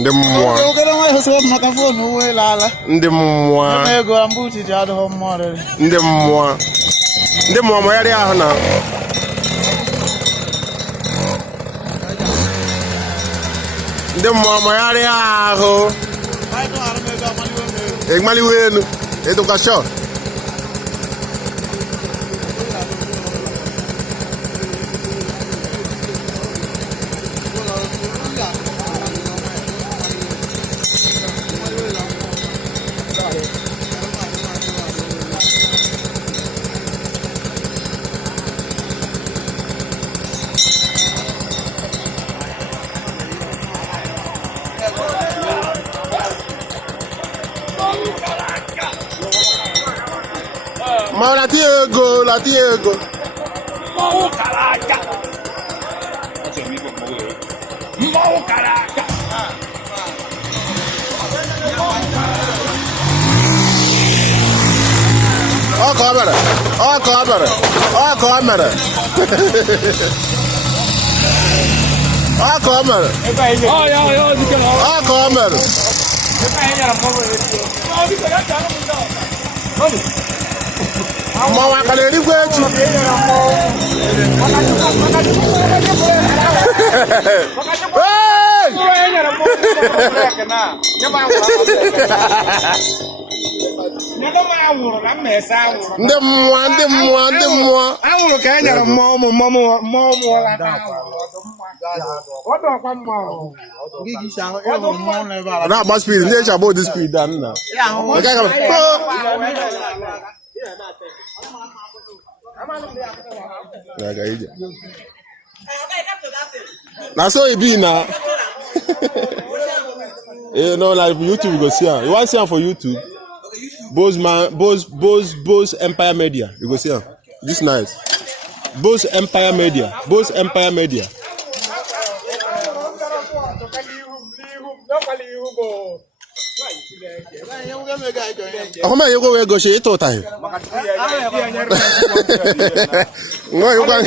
Ndị mmụọ. Ndị mmụọ. Ndị mmụọ. Ndị mmụọ ma ya dị ahụ na. Ndị mmụọ ma ya dị ahụ. Egmaliwe elu. Education. Ma la Diego. Mau caraca. Mau caraca. Oh, cámara. Mau akan dari gue Achi. Ndị mmụọ. Awụrụ ka e nyere mmụọ. Na-agba speed, ndị eji agba ụdị speed a nna. Now so it be now. You know, like YouTube, you go see her. You want to see her for YouTube? Bose Empire Media. You go see her. This nice. Bose Empire Media. Come on, you go go see it all time. No, you can.